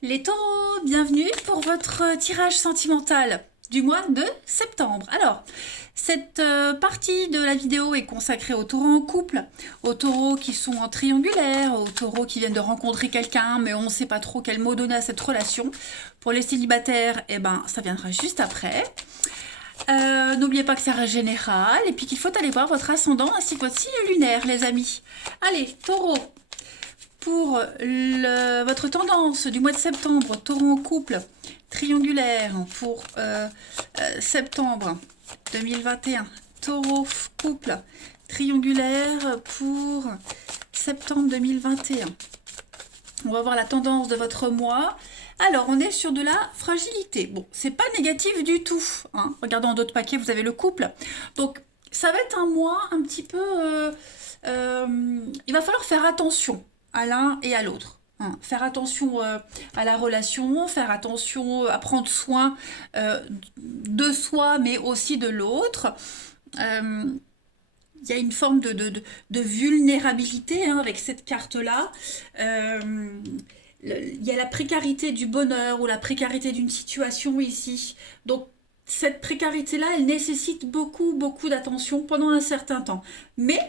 Les taureaux, bienvenue pour votre tirage sentimental du mois de septembre. Alors, cette partie de la vidéo est consacrée aux taureaux en couple, aux taureaux qui sont en triangulaire, aux taureaux qui viennent de rencontrer quelqu'un, mais on ne sait pas trop quel mot donner à cette relation. Pour les célibataires, eh ben, ça viendra juste après. N'oubliez pas que c'est général et puis qu'il faut aller voir votre ascendant ainsi que votre signe lunaire, les amis. Allez, taureau, pour votre tendance du mois de septembre, taureau en couple, triangulaire pour septembre 2021, taureau couple, triangulaire pour septembre 2021. On va voir la tendance de votre mois. Alors, on est sur de la fragilité. Bon, c'est pas négatif du tout, hein. Regardez en d'autres paquets, vous avez le couple. Donc, ça va être un mois un petit peu... il va falloir faire attention à l'un et à l'autre, hein. Faire attention à la relation, faire attention à prendre soin de soi, mais aussi de l'autre. Il y a une forme de vulnérabilité, hein, avec cette carte-là. Il y a la précarité du bonheur ou la précarité d'une situation ici. Donc, cette précarité-là, elle nécessite beaucoup, beaucoup d'attention pendant un certain temps. Mais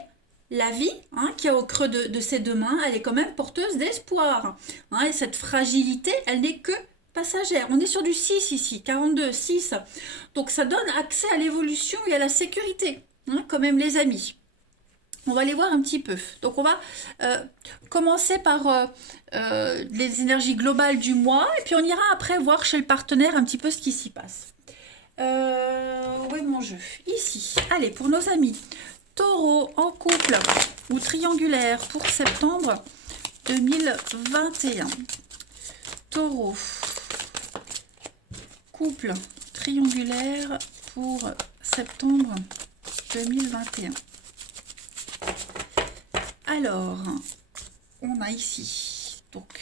la vie, hein, qui est au creux de ses deux mains, elle est quand même porteuse d'espoir, hein, et cette fragilité, elle n'est que passagère. On est sur du 6 ici, 42, 6. Donc ça donne accès à l'évolution et à la sécurité, hein, quand même les amis. On va les voir un petit peu. Donc on va commencer par les énergies globales du mois, et puis on ira après voir chez le partenaire un petit peu ce qui s'y passe. Où est mon jeu? Ici. Allez, pour nos amis. Taureau en couple ou triangulaire pour septembre 2021. Taureau, couple, triangulaire pour septembre 2021. Alors, on a ici, donc,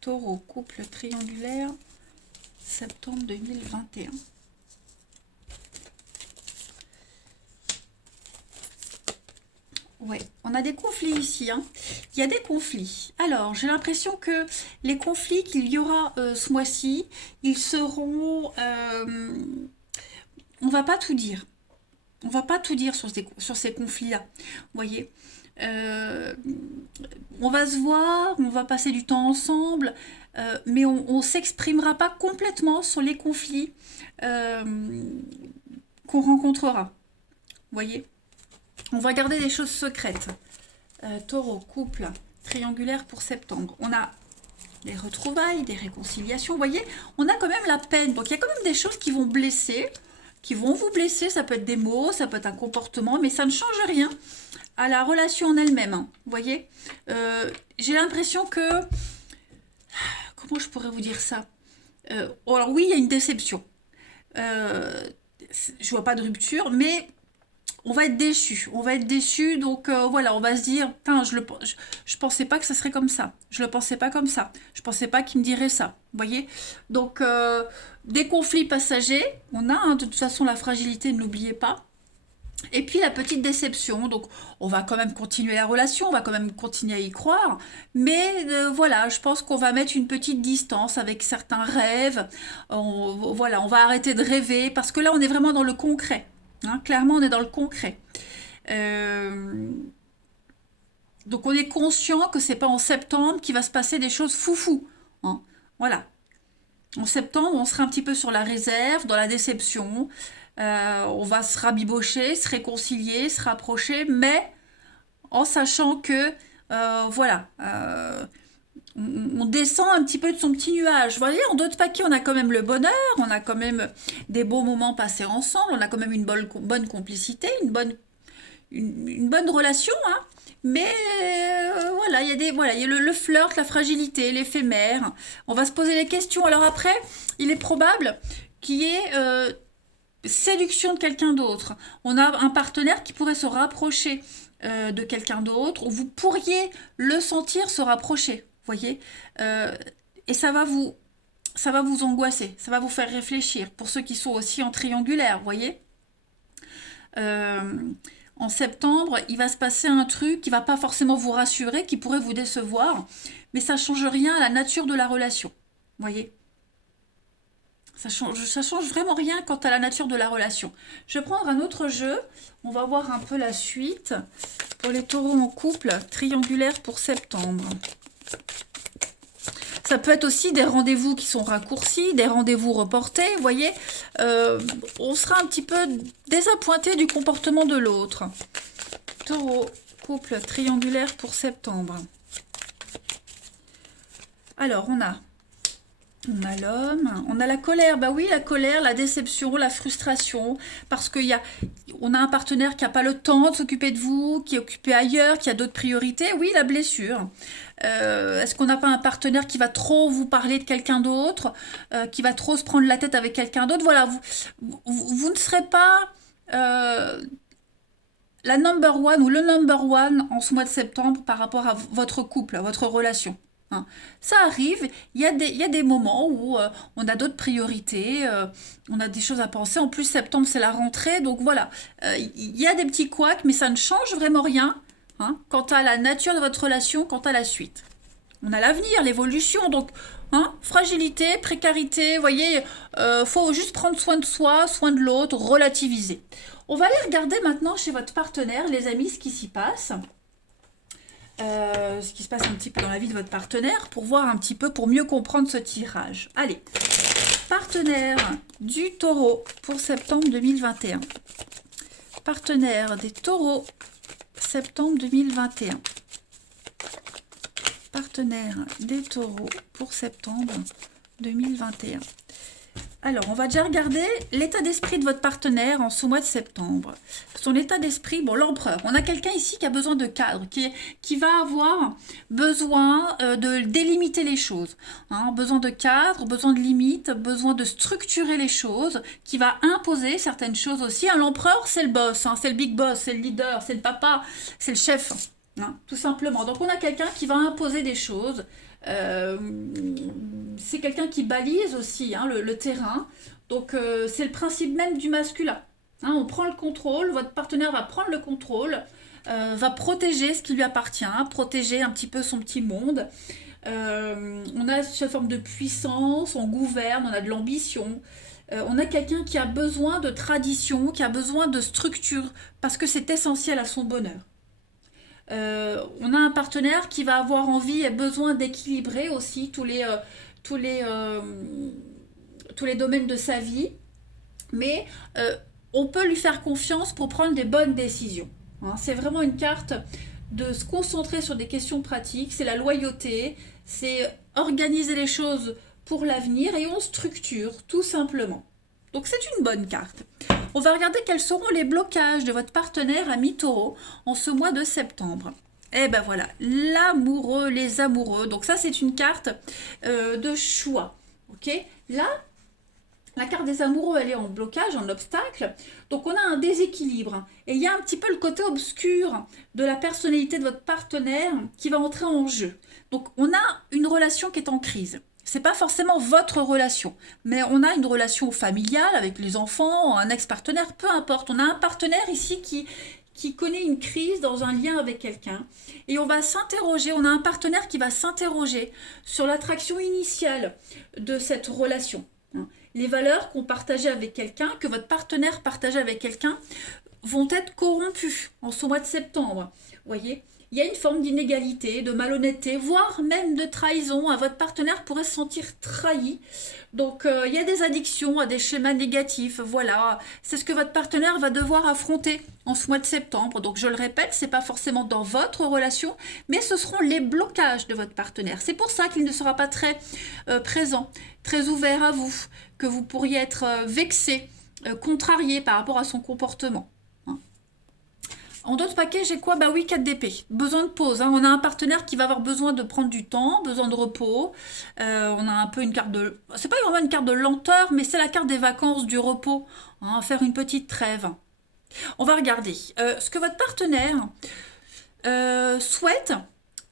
taureau, couple, triangulaire, septembre 2021. Ouais, on a des conflits ici, hein. Il y a des conflits. Alors, j'ai l'impression que les conflits qu'il y aura ce mois-ci, ils seront... on va pas tout dire. On va pas tout dire sur ces conflits-là. Vous voyez, on va se voir, on va passer du temps ensemble, mais on s'exprimera pas complètement sur les conflits qu'on rencontrera. Vous voyez, on va garder des choses secrètes. Taureau, couple, triangulaire pour septembre. On a des retrouvailles, des réconciliations. Vous voyez, on a quand même la peine. Donc il y a quand même des choses qui vont blesser, qui vont vous blesser. Ça peut être des mots, ça peut être un comportement, mais ça ne change rien à la relation en elle-même, hein. Vous voyez, j'ai l'impression que... Comment je pourrais vous dire ça? Alors oui, il y a une déception. Je vois pas de rupture, mais on va être déçu. On va être déçu, donc voilà, on va se dire, je pensais pas que ça serait comme ça. Je le pensais pas comme ça. Je pensais pas qu'il me dirait ça. Vous voyez? Donc, des conflits passagers, on a, hein, de toute façon la fragilité, ne l'oubliez pas. Et puis la petite déception, donc on va quand même continuer la relation, on va quand même continuer à y croire, mais voilà, je pense qu'on va mettre une petite distance avec certains rêves. Voilà, on va arrêter de rêver, parce que là on est vraiment dans le concret, hein, clairement on est dans le concret. Euh, donc on est conscient que c'est pas en septembre qu'il va se passer des choses foufou, hein. Voilà, en septembre, on sera un petit peu sur la réserve, dans la déception. On va se rabibocher, se réconcilier, se rapprocher, mais en sachant que, voilà, on descend un petit peu de son petit nuage. Vous voyez, en d'autres paquets, on a quand même le bonheur, on a quand même des beaux moments passés ensemble, on a quand même une bonne complicité, une bonne relation, hein. Mais voilà, il y a le flirt, la fragilité, l'éphémère. On va se poser des questions. Alors après, il est probable qu'il y ait séduction de quelqu'un d'autre. On a un partenaire qui pourrait se rapprocher de quelqu'un d'autre, ou vous pourriez le sentir se rapprocher. Voyez. Et ça va vous angoisser, ça va vous faire réfléchir. Pour ceux qui sont aussi en triangulaire, voyez. Euh, En septembre, il va se passer un truc qui va pas forcément vous rassurer, qui pourrait vous décevoir, mais ça change rien à la nature de la relation. voyez? Ça change vraiment rien quant à la nature de la relation. Je vais prendre un autre jeu. On va voir un peu la suite. Pour les taureaux en couple, triangulaire pour septembre. Ça peut être aussi des rendez-vous qui sont raccourcis, des rendez-vous reportés, vous voyez. On sera un petit peu désappointé du comportement de l'autre. Taureau, couple triangulaire pour septembre. Alors, on a l'homme, on a la colère. Bah oui, la colère, la déception, la frustration, parce on a un partenaire qui n'a pas le temps de s'occuper de vous, qui est occupé ailleurs, qui a d'autres priorités. Oui, la blessure. Est-ce qu'on n'a pas un partenaire qui va trop vous parler de quelqu'un d'autre, qui va trop se prendre la tête avec quelqu'un d'autre? Voilà, vous ne serez pas la number one ou le number one en ce mois de septembre par rapport à votre couple, à votre relation. Hein. Ça arrive, il y a des moments où on a d'autres priorités, on a des choses à penser. En plus, septembre, c'est la rentrée, donc voilà. Il y a des petits couacs, mais ça ne change vraiment rien hein, quant à la nature de votre relation, quant à la suite. On a l'avenir, l'évolution, donc hein, fragilité, précarité, vous voyez, faut juste prendre soin de soi, soin de l'autre, relativiser. On va aller regarder maintenant chez votre partenaire, les amis, ce qui s'y passe. Ce qui se passe un petit peu dans la vie de votre partenaire pour voir un petit peu, pour mieux comprendre ce tirage. Allez, partenaire du taureau pour septembre 2021. Partenaire des taureaux, septembre 2021. Partenaire des taureaux pour septembre 2021. Alors, on va déjà regarder l'état d'esprit de votre partenaire en ce mois de septembre. Son état d'esprit, bon, l'empereur. On a quelqu'un ici qui a besoin de cadre, qui va avoir besoin de délimiter les choses. Hein, besoin de cadre, besoin de limites, besoin de structurer les choses, qui va imposer certaines choses aussi. Hein, l'empereur, c'est le boss, hein, c'est le big boss, c'est le leader, c'est le papa, c'est le chef, hein, tout simplement. Donc, on a quelqu'un qui va imposer des choses. C'est quelqu'un qui balise aussi hein, le terrain. Donc c'est le principe même du masculin. Hein, on prend le contrôle, votre partenaire va prendre le contrôle, va protéger ce qui lui appartient, protéger un petit peu son petit monde. On a cette forme de puissance, on gouverne, on a de l'ambition. On a quelqu'un qui a besoin de tradition, qui a besoin de structure, parce que c'est essentiel à son bonheur. On a un partenaire qui va avoir envie et besoin d'équilibrer aussi tous les domaines de sa vie, mais on peut lui faire confiance pour prendre des bonnes décisions. Hein, c'est vraiment une carte de se concentrer sur des questions pratiques, c'est la loyauté, c'est organiser les choses pour l'avenir et on structure tout simplement. Donc c'est une bonne carte. On va regarder quels seront les blocages de votre partenaire à mi-taureau en ce mois de septembre. Et ben voilà, l'amoureux, les amoureux. Donc ça, c'est une carte de choix. Ok. Là, la carte des amoureux, elle est en blocage, en obstacle. Donc on a un déséquilibre. Et il y a un petit peu le côté obscur de la personnalité de votre partenaire qui va entrer en jeu. Donc on a une relation qui est en crise. C'est pas forcément votre relation, mais on a une relation familiale avec les enfants, un ex-partenaire, peu importe. On a un partenaire ici qui connaît une crise dans un lien avec quelqu'un. Et on va s'interroger, on a un partenaire qui va s'interroger sur l'attraction initiale de cette relation. Les valeurs qu'on partageait avec quelqu'un, que votre partenaire partageait avec quelqu'un, vont être corrompues en ce mois de septembre. Vous voyez ? Il y a une forme d'inégalité, de malhonnêteté, voire même de trahison. Votre partenaire pourrait se sentir trahi. Donc, il y a des addictions à des schémas négatifs. Voilà, c'est ce que votre partenaire va devoir affronter en ce mois de septembre. Donc, je le répète, ce n'est pas forcément dans votre relation, mais ce seront les blocages de votre partenaire. C'est pour ça qu'il ne sera pas très présent, très ouvert à vous, que vous pourriez être vexé, contrarié par rapport à son comportement. En d'autres paquets, j'ai quoi? Bah oui, 4 d'épée. Besoin de pause. Hein. On a un partenaire qui va avoir besoin de prendre du temps, besoin de repos. On a un peu une carte de... C'est pas vraiment une carte de lenteur, mais c'est la carte des vacances, du repos. Hein, faire une petite trêve. On va regarder. Ce que votre partenaire souhaite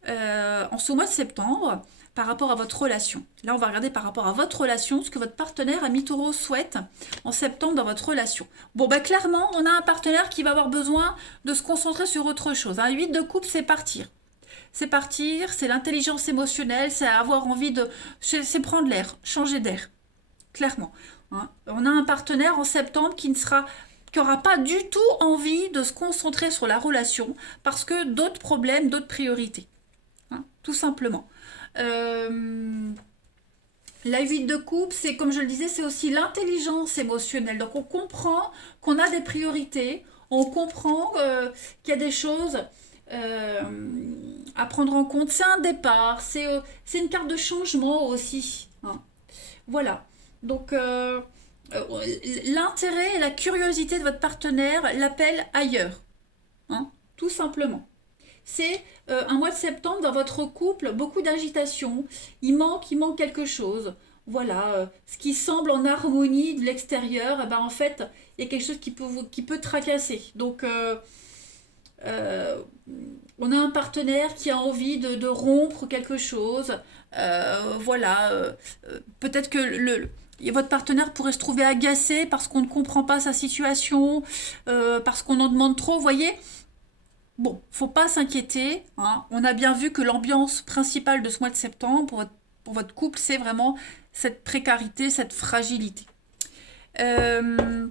en ce mois de septembre par rapport à votre relation. Là, on va regarder par rapport à votre relation, ce que votre partenaire à mi-taureau souhaite en septembre dans votre relation. Bon, bah clairement, on a un partenaire qui va avoir besoin de se concentrer sur autre chose. Un 8 de coupe, c'est partir. c'est partir, c'est l'intelligence émotionnelle, c'est avoir envie de... C'est prendre l'air, changer d'air, clairement. Hein. On a un partenaire en septembre qui aura pas du tout envie de se concentrer sur la relation parce que d'autres problèmes, d'autres priorités. Hein, tout simplement. La 8 de coupe, c'est comme je le disais, c'est aussi l'intelligence émotionnelle. Donc on comprend qu'on a des priorités, on comprend qu'il y a des choses euh, à prendre en compte. C'est un départ, c'est une carte de changement aussi. Hein. Voilà. Donc l'intérêt et la curiosité de votre partenaire l'appellent ailleurs. Hein, tout simplement. C'est un mois de septembre dans votre couple, beaucoup d'agitation, il manque quelque chose. Voilà, ce qui semble en harmonie de l'extérieur, eh ben en fait, il y a quelque chose qui peut tracasser. Donc, euh, on a un partenaire qui a envie de rompre quelque chose. Voilà, peut-être que votre partenaire pourrait se trouver agacé parce qu'on ne comprend pas sa situation, parce qu'on en demande trop. Vous voyez, bon, faut pas s'inquiéter. Hein. On a bien vu que l'ambiance principale de ce mois de septembre pour votre couple, c'est vraiment cette précarité, cette fragilité. Euh,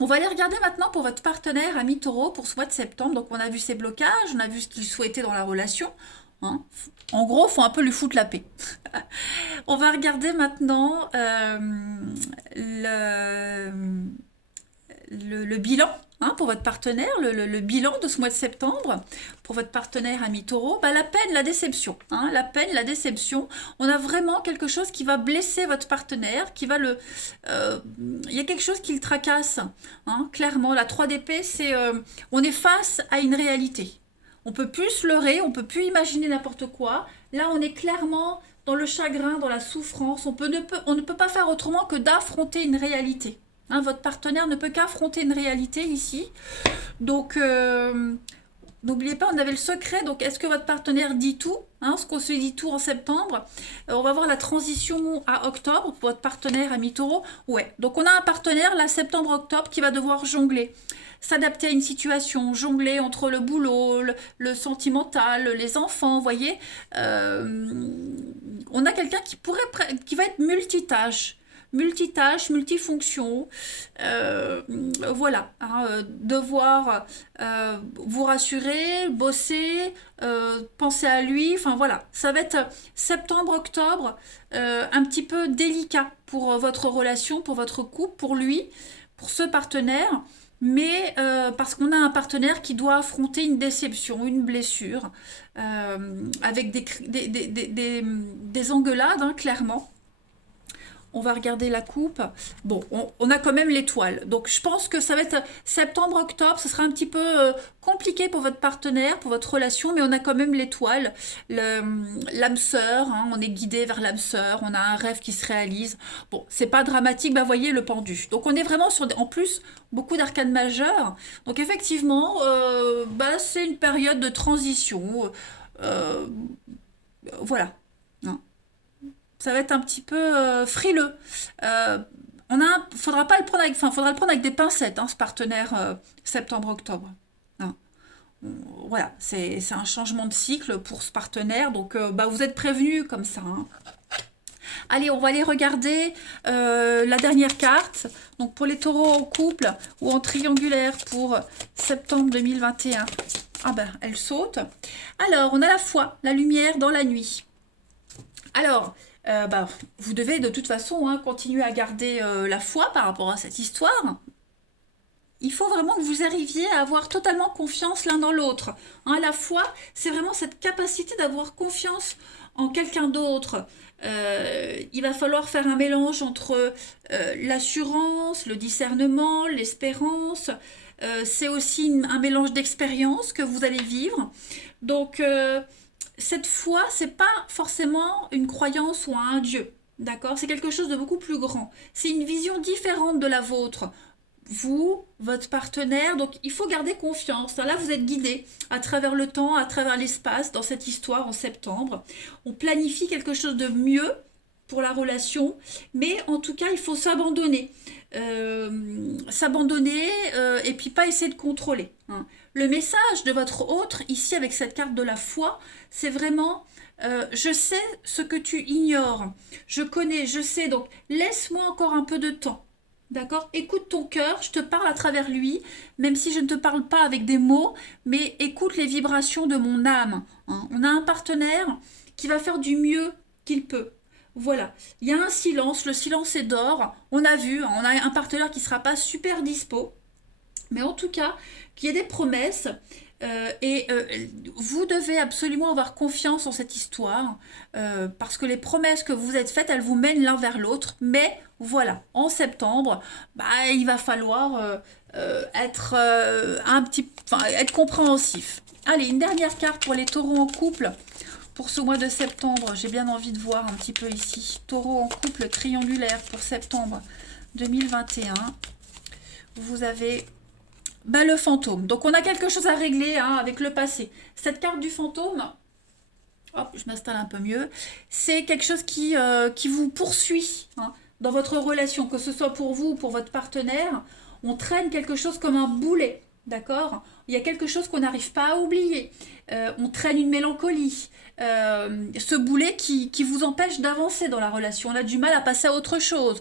on va aller regarder maintenant pour votre partenaire ami taureau pour ce mois de septembre. Donc on a vu ses blocages, on a vu ce qu'il souhaitait dans la relation. Hein. En gros, faut un peu lui foutre la paix. On va regarder maintenant le bilan hein, pour votre partenaire, le bilan de ce mois de septembre pour votre partenaire ami taureau, bah, la peine, la déception. Hein, la peine, la déception. On a vraiment quelque chose qui va blesser votre partenaire, qui va le... Il y a quelque chose qui le tracasse. Hein, clairement, la 3 d'épée, c'est... on est face à une réalité. On peut plus se leurrer, on peut plus imaginer n'importe quoi. Là, on est clairement dans le chagrin, dans la souffrance. On ne peut pas faire autrement que d'affronter une réalité. Hein, votre partenaire ne peut qu'affronter une réalité ici. Donc, n'oubliez pas, on avait le secret. Donc, est-ce que votre partenaire dit tout hein, ce qu'on se dit tout en septembre on va voir la transition à octobre pour votre partenaire ami taureau. Ouais, donc on a un partenaire, là, septembre-octobre, qui va devoir jongler. S'adapter à une situation, jongler entre le boulot, le sentimental, les enfants, vous voyez. On a quelqu'un qui va être multitâche, multifonction, voilà, hein, devoir vous rassurer, bosser, penser à lui, enfin voilà, ça va être septembre-octobre, un petit peu délicat pour votre relation, pour votre couple, pour lui, pour ce partenaire, mais parce qu'on a un partenaire qui doit affronter une déception, une blessure, avec des engueulades, hein, clairement. On va regarder la coupe. Bon, on a quand même l'étoile. Donc, je pense que ça va être septembre-octobre. Ce sera un petit peu compliqué pour votre partenaire, pour votre relation, mais on a quand même l'étoile, l'âme sœur. Hein, on est guidé vers l'âme sœur. On a un rêve qui se réalise. Bon, c'est pas dramatique. Bah, voyez le pendu. Donc, on est vraiment sur, en plus, beaucoup d'arcanes majeures. Donc, effectivement, bah, c'est une période de transition. Euh, voilà. Hein. Ça va être un petit peu frileux. Euh, faudra pas le prendre avec, enfin, faudra le prendre avec des pincettes, hein, ce partenaire septembre-octobre. Hein. Voilà, c'est un changement de cycle pour ce partenaire, donc bah, vous êtes prévenus comme ça. Hein. Allez, on va aller regarder la dernière carte. Donc pour les taureaux en couple ou en triangulaire pour septembre 2021. Ah ben, elle saute. Alors, on a la foi, la lumière dans la nuit. Alors, bah, vous devez de toute façon hein, continuer à garder la foi par rapport à cette histoire. Il faut vraiment que vous arriviez à avoir totalement confiance l'un dans l'autre. Hein, la foi, c'est vraiment cette capacité d'avoir confiance en quelqu'un d'autre. Il va falloir faire un mélange entre l'assurance, le discernement, l'espérance. C'est aussi un mélange d'expériences que vous allez vivre. Donc, cette foi, c'est pas forcément une croyance ou un Dieu, d'accord? C'est quelque chose de beaucoup plus grand. C'est une vision différente de la vôtre. Vous, votre partenaire, donc il faut garder confiance. Là, vous êtes guidé à travers le temps, à travers l'espace, dans cette histoire en septembre. On planifie quelque chose de mieux pour la relation, mais en tout cas, il faut s'abandonner. S'abandonner et puis pas essayer de contrôler. Hein. Le message de votre autre, ici avec cette carte de la foi, c'est vraiment je sais ce que tu ignores. Je connais, je sais, donc laisse-moi encore un peu de temps. D'accord? Écoute ton cœur, je te parle à travers lui, même si je ne te parle pas avec des mots, mais écoute les vibrations de mon âme. Hein. On a un partenaire qui va faire du mieux qu'il peut. Voilà, il y a un silence, le silence est d'or. On a vu, on a un partenaire qui ne sera pas super dispo, mais en tout cas, qu'il y ait des promesses. Vous devez absolument avoir confiance en cette histoire, parce que les promesses que vous êtes faites, elles vous mènent l'un vers l'autre. Mais voilà, en septembre, bah, il va falloir être être compréhensif. Allez, une dernière carte pour les taureaux en couple. Pour ce mois de septembre, j'ai bien envie de voir un petit peu ici. Taureau en couple triangulaire pour septembre 2021. Vous avez le fantôme. Donc on a quelque chose à régler hein, avec le passé. Cette carte du fantôme, hop, je m'installe un peu mieux, c'est quelque chose qui vous poursuit hein, dans votre relation, que ce soit pour vous ou pour votre partenaire. On traîne quelque chose comme un boulet, d'accord? Il y a quelque chose qu'on n'arrive pas à oublier. On traîne une mélancolie. Ce boulet qui vous empêche d'avancer dans la relation. On a du mal à passer à autre chose.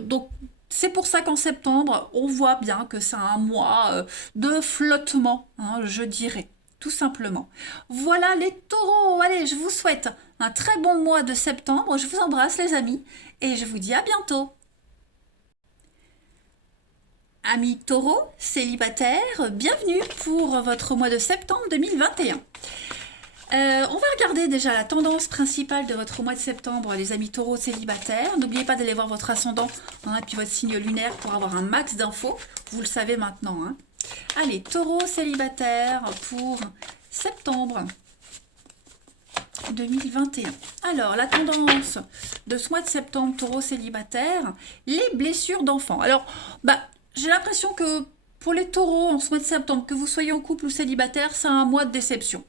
Donc c'est pour ça qu'en septembre, on voit bien que c'est un mois de flottement, hein, je dirais, tout simplement. Voilà les taureaux, allez, je vous souhaite un très bon mois de septembre. Je vous embrasse les amis et je vous dis à bientôt. Amis taureaux, célibataires, bienvenue pour votre mois de septembre 2021. On va regarder déjà la tendance principale de votre mois de septembre, les amis taureaux célibataires. N'oubliez pas d'aller voir votre ascendant hein, et puis votre signe lunaire pour avoir un max d'infos. Vous le savez maintenant. Hein. Allez, taureau célibataire pour septembre 2021. Alors, la tendance de ce mois de septembre, taureau célibataire, les blessures d'enfants. Alors, j'ai l'impression que pour les taureaux en ce mois de septembre, que vous soyez en couple ou célibataire, c'est un mois de déception.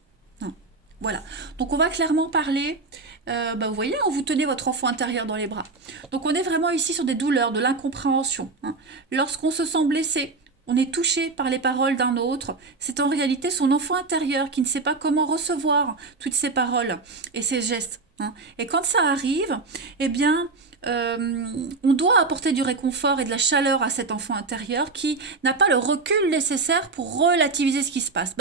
Voilà, donc on va clairement parler, vous voyez, vous tenez votre enfant intérieur dans les bras. Donc on est vraiment ici sur des douleurs, de l'incompréhension. Hein. Lorsqu'on se sent blessé, on est touché par les paroles d'un autre, c'est en réalité son enfant intérieur qui ne sait pas comment recevoir toutes ces paroles et ces gestes. Hein. Et quand ça arrive, eh bien, on doit apporter du réconfort et de la chaleur à cet enfant intérieur qui n'a pas le recul nécessaire pour relativiser ce qui se passe.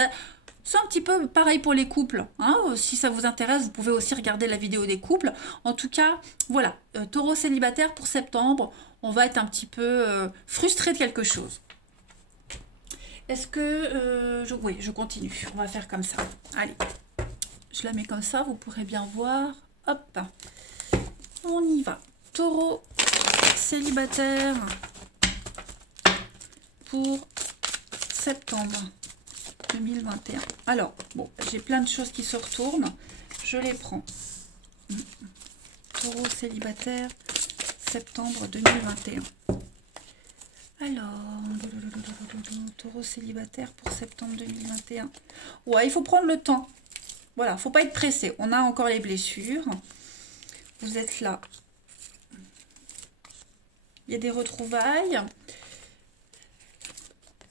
C'est un petit peu pareil pour les couples. Hein. Si ça vous intéresse, vous pouvez aussi regarder la vidéo des couples. En tout cas, voilà, taureau célibataire pour septembre, on va être un petit peu frustré de quelque chose. Est-ce que... oui, je continue. On va faire comme ça. Allez, je la mets comme ça, vous pourrez bien voir. Hop, on y va. Taureau célibataire pour septembre 2021. Alors, bon, j'ai plein de choses qui se retournent. Je les prends. Taureau célibataire, septembre 2021. Alors, taureau célibataire pour septembre 2021. Ouais, il faut prendre le temps. Voilà, faut pas être pressé. On a encore les blessures. Vous êtes là. Il y a des retrouvailles.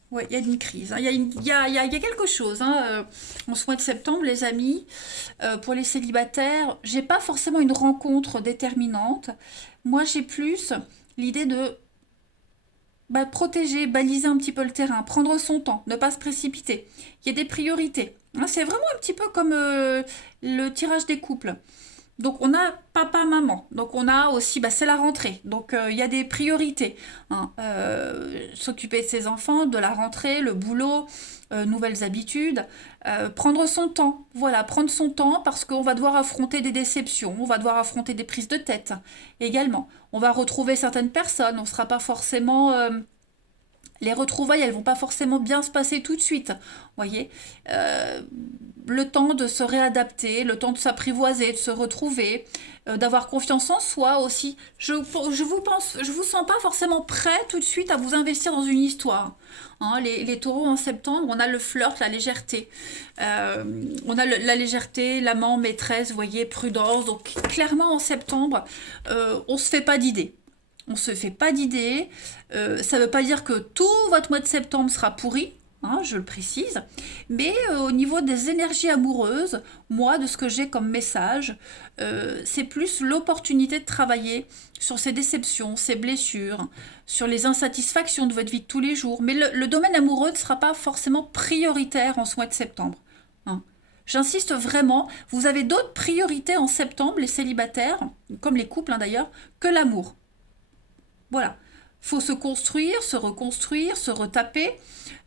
Ouais, il y a une crise. Hein. Il y a quelque chose. Hein. En ce mois de septembre, les amis, pour les célibataires, j'ai pas forcément une rencontre déterminante. Moi, j'ai plus l'idée de protéger, baliser un petit peu le terrain, prendre son temps, ne pas se précipiter. Il y a des priorités. Hein, c'est vraiment un petit peu comme le tirage des couples. Donc on a papa, maman. Donc on a aussi, c'est la rentrée. Donc il y a des priorités. Hein. S'occuper de ses enfants, de la rentrée, le boulot, nouvelles habitudes. Prendre son temps. Voilà, prendre son temps parce qu'on va devoir affronter des déceptions. On va devoir affronter des prises de tête également. On va retrouver certaines personnes. On ne sera pas forcément... les retrouvailles, elles vont pas forcément bien se passer tout de suite. Voyez, le temps de se réadapter, le temps de s'apprivoiser, de se retrouver, d'avoir confiance en soi aussi. Je vous sens pas forcément prêt tout de suite à vous investir dans une histoire. Hein, les taureaux en septembre, on a le flirt, la légèreté. On a la légèreté, l'amant, maîtresse, vous voyez, prudence. Donc clairement en septembre, on se fait pas d'idées. On se fait pas d'idées. Ça ne veut pas dire que tout votre mois de septembre sera pourri. hein, je le précise. Mais au niveau des énergies amoureuses, moi, de ce que j'ai comme message, c'est plus l'opportunité de travailler sur ces déceptions, ces blessures, sur les insatisfactions de votre vie de tous les jours. Mais le domaine amoureux ne sera pas forcément prioritaire en ce mois de septembre, hein. J'insiste vraiment, vous avez d'autres priorités en septembre, les célibataires, comme les couples hein, d'ailleurs, que l'amour. Voilà. Faut se construire, se reconstruire, se retaper.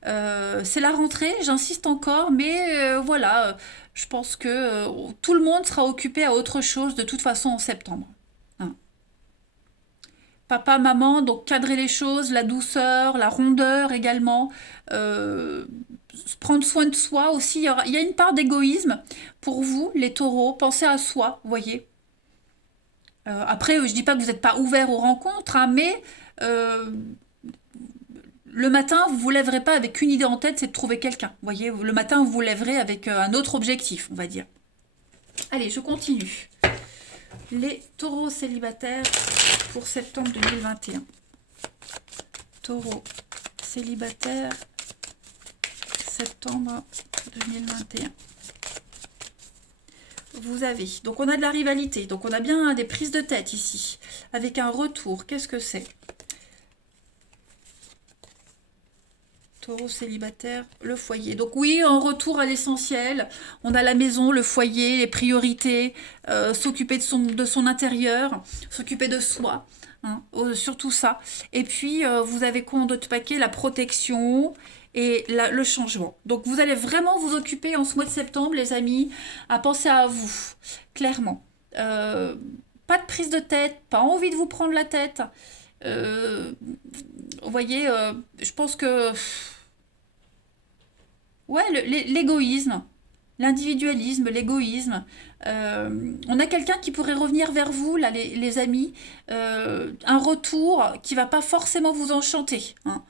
C'est la rentrée, j'insiste encore, mais voilà, je pense que tout le monde sera occupé à autre chose de toute façon en septembre, hein. Papa, maman, donc cadrer les choses, la douceur, la rondeur également, euh, prendre soin de soi aussi. Il y a une part d'égoïsme pour vous, les taureaux, pensez à soi, vous voyez. Après, je dis pas que vous n'êtes pas ouvert aux rencontres, hein, mais euh, le matin, vous vous lèverez pas avec une idée en tête, c'est de trouver quelqu'un. Vous voyez, le matin, vous vous lèverez avec un autre objectif, on va dire. Allez, je continue. Les taureaux célibataires pour septembre 2021. Taureaux célibataires, septembre 2021. Vous avez, donc on a de la rivalité, donc on a bien des prises de tête ici, avec un retour. Qu'est-ce que c'est? Taureau célibataire, le foyer. Donc oui, en retour à l'essentiel, on a la maison, le foyer, les priorités, s'occuper de son intérieur, s'occuper de soi, hein, surtout ça. Et puis, vous avez quoi en d'autres paquets? La protection et le changement. Donc vous allez vraiment vous occuper en ce mois de septembre, les amis, à penser à vous, clairement. Euh, Pas de prise de tête, pas envie de vous prendre la tête. Euh, vous voyez, je pense que ouais, l'égoïsme, l'individualisme, l'égoïsme. On a quelqu'un qui pourrait revenir vers vous, là, les amis, un retour qui va pas forcément vous enchanter, hein.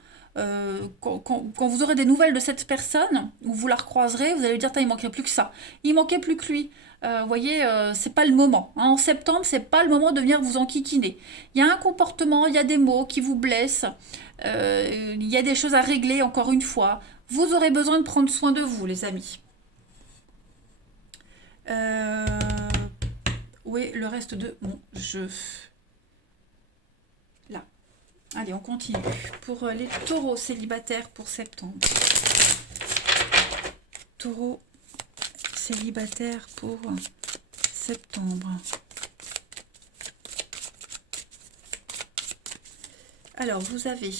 Quand vous aurez des nouvelles de cette personne, ou vous la recroiserez, vous allez lui dire, il manquait plus que ça. Il manquait plus que lui. Vous voyez, c'est pas le moment, hein. En septembre, c'est pas le moment de venir vous enquiquiner. Il y a un comportement, il y a des mots qui vous blessent, il y a des choses à régler, encore une fois. Vous aurez besoin de prendre soin de vous, les amis. Euh, Oui, le reste de mon jeu. Là. Allez, on continue. Pour les taureaux célibataires pour septembre. Taureaux célibataires pour septembre. Alors, vous avez,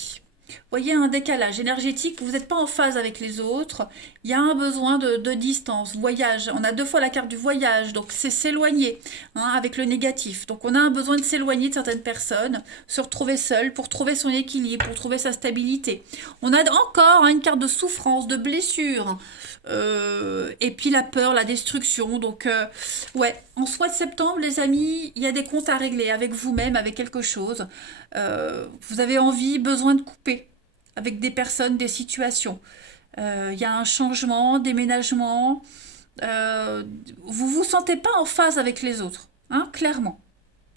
voyez, un décalage énergétique, vous n'êtes pas en phase avec les autres, il y a un besoin de distance, voyage, on a deux fois la carte du voyage, donc c'est s'éloigner, hein, avec le négatif. Donc on a un besoin de s'éloigner de certaines personnes, se retrouver seul pour trouver son équilibre, pour trouver sa stabilité. On a encore hein, une carte de souffrance, de blessure, et puis la peur, la destruction. Donc ouais, en ce mois de septembre, les amis, il y a des comptes à régler avec vous-même, avec quelque chose. Vous avez envie, besoin de couper avec des personnes, des situations. Il y a un changement, déménagement. Vous vous sentez pas en phase avec les autres, hein, clairement.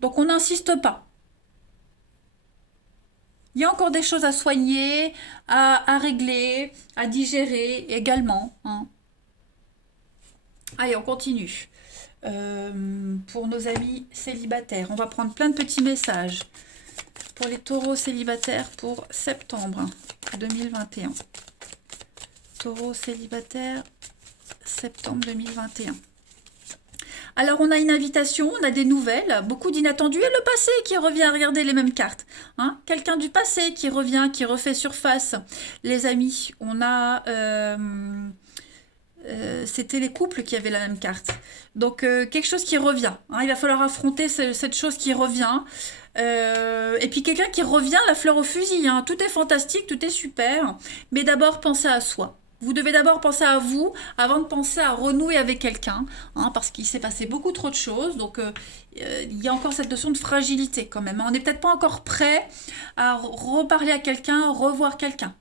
Donc on n'insiste pas. Il y a encore des choses à soigner, à régler, à digérer également, hein. Allez, on continue. Pour nos amis célibataires, on va prendre plein de petits messages. Pour les taureaux célibataires pour septembre 2021. Taureaux célibataires, septembre 2021. Alors on a une invitation, on a des nouvelles, beaucoup d'inattendus et le passé qui revient, regardez les mêmes cartes, hein. Quelqu'un du passé qui revient, qui refait surface. Les amis, on a... c'était les couples qui avaient la même carte. Donc quelque chose qui revient, hein. Il va falloir affronter cette chose qui revient. Et puis quelqu'un qui revient la fleur au fusil, hein. Tout est fantastique, tout est super. Mais d'abord pensez à soi. Vous devez d'abord penser à vous avant de penser à renouer avec quelqu'un, hein, parce qu'il s'est passé beaucoup trop de choses. Donc il y a encore cette notion de fragilité quand même, hein. On n'est peut-être pas encore prêt à reparler à quelqu'un, revoir quelqu'un,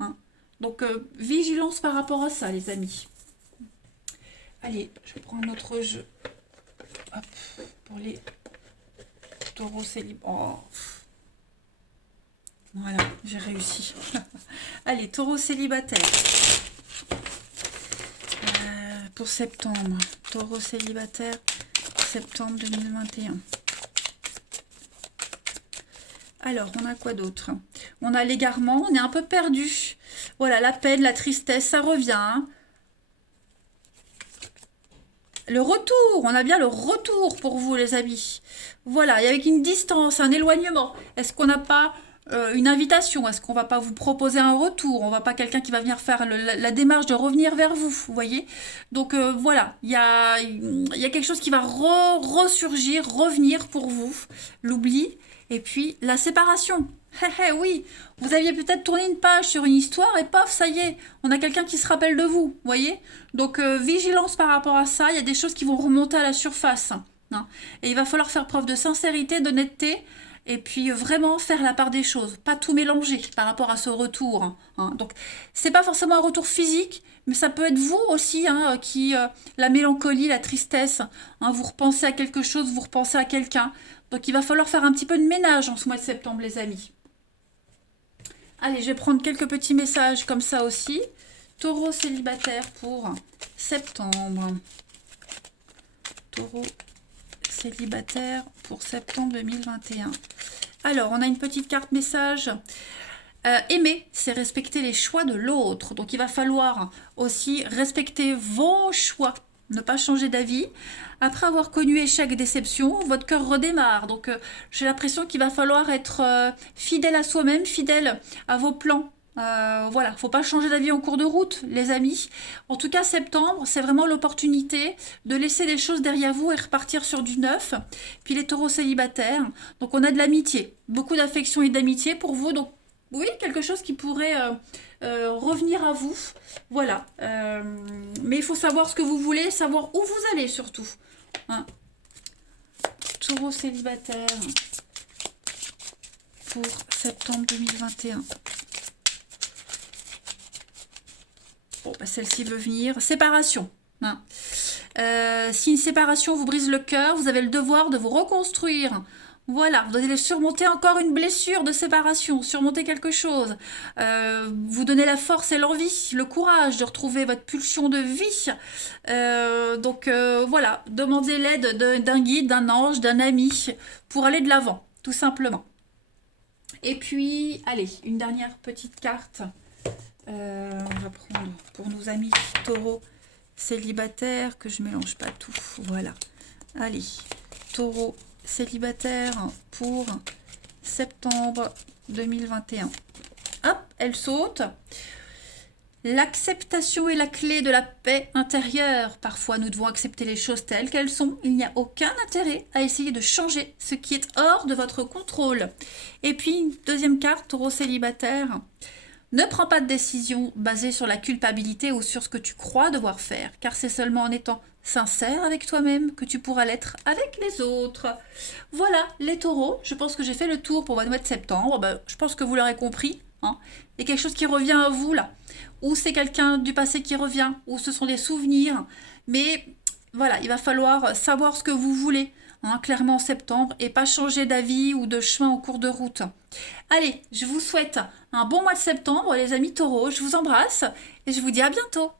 hein. Donc vigilance par rapport à ça, les amis. Allez, je prends un autre jeu. Hop, pour les taureaux célibataires. Oh. Voilà, j'ai réussi. Allez, taureau célibataire. Pour septembre. Taureau célibataire, septembre 2021. Alors, on a quoi d'autre? On a l'égarement, on est un peu perdu. Voilà, la peine, la tristesse, ça revient. Hein. Le retour, on a bien le retour pour vous, les amis. Voilà, et avec une distance, un éloignement. Est-ce qu'on n'a pas une invitation? Est-ce qu'on va pas vous proposer un retour? On va pas quelqu'un qui va venir faire la démarche de revenir vers vous, vous voyez? Donc voilà, il y a quelque chose qui va ressurgir, revenir pour vous. L'oubli, et puis la séparation. Oui, vous aviez peut-être tourné une page sur une histoire et paf, ça y est, on a quelqu'un qui se rappelle de vous, vous voyez? Donc vigilance par rapport à ça, il y a des choses qui vont remonter à la surface. Hein. Et il va falloir faire preuve de sincérité, d'honnêteté, et puis vraiment faire la part des choses, pas tout mélanger par rapport à ce retour. Hein. Donc c'est pas forcément un retour physique, mais ça peut être vous aussi, hein, la mélancolie, la tristesse, hein, vous repensez à quelque chose, vous repensez à quelqu'un. Donc il va falloir faire un petit peu de ménage en ce mois de septembre, les amis. Allez, je vais prendre quelques petits messages comme ça aussi. Taureau célibataire pour septembre. Taureau célibataire pour septembre 2021. Alors, on a une petite carte message. Aimer, c'est respecter les choix de l'autre. Donc, il va falloir aussi respecter vos choix. Ne pas changer d'avis. Après avoir connu échec et déception, votre cœur redémarre. Donc, j'ai l'impression qu'il va falloir être fidèle à soi-même, fidèle à vos plans. Voilà, faut pas changer d'avis en cours de route, les amis. En tout cas, septembre, c'est vraiment l'opportunité de laisser des choses derrière vous et repartir sur du neuf. Puis les taureaux célibataires, donc on a de l'amitié, beaucoup d'affection et d'amitié pour vous. Donc oui, quelque chose qui pourrait revenir à vous. Voilà. Mais il faut savoir ce que vous voulez, savoir où vous allez surtout. Hein. Taureau célibataire pour septembre 2021. Bon, bah celle-ci veut venir. Séparation. Hein. Si une séparation vous brise le cœur, vous avez le devoir de vous reconstruire. Voilà, vous allez surmonter encore une blessure de séparation, surmonter quelque chose. Vous donnez la force et l'envie, le courage de retrouver votre pulsion de vie. Donc voilà, demandez l'aide d'un guide, d'un ange, d'un ami pour aller de l'avant, tout simplement. Et puis, allez, une dernière petite carte. On va prendre pour nos amis taureaux célibataires, que je mélange pas tout. Voilà. Allez, taureau célibataire pour septembre 2021. Hop, elle saute. L'acceptation est la clé de la paix intérieure. Parfois, nous devons accepter les choses telles qu'elles sont. Il n'y a aucun intérêt à essayer de changer ce qui est hors de votre contrôle. Et puis, une deuxième carte, taureau célibataire. Ne prends pas de décision basée sur la culpabilité ou sur ce que tu crois devoir faire, car c'est seulement en étant sincère avec toi-même que tu pourras l'être avec les autres. Voilà, les taureaux, je pense que j'ai fait le tour pour votre mois de septembre. Je pense que vous l'aurez compris. Hein. Il y a quelque chose qui revient à vous là. Ou c'est quelqu'un du passé qui revient, ou ce sont des souvenirs. Mais voilà, il va falloir savoir ce que vous voulez. Hein, clairement en septembre, et pas changer d'avis ou de chemin en cours de route. Allez, je vous souhaite un bon mois de septembre, les amis taureaux. Je vous embrasse et je vous dis à bientôt.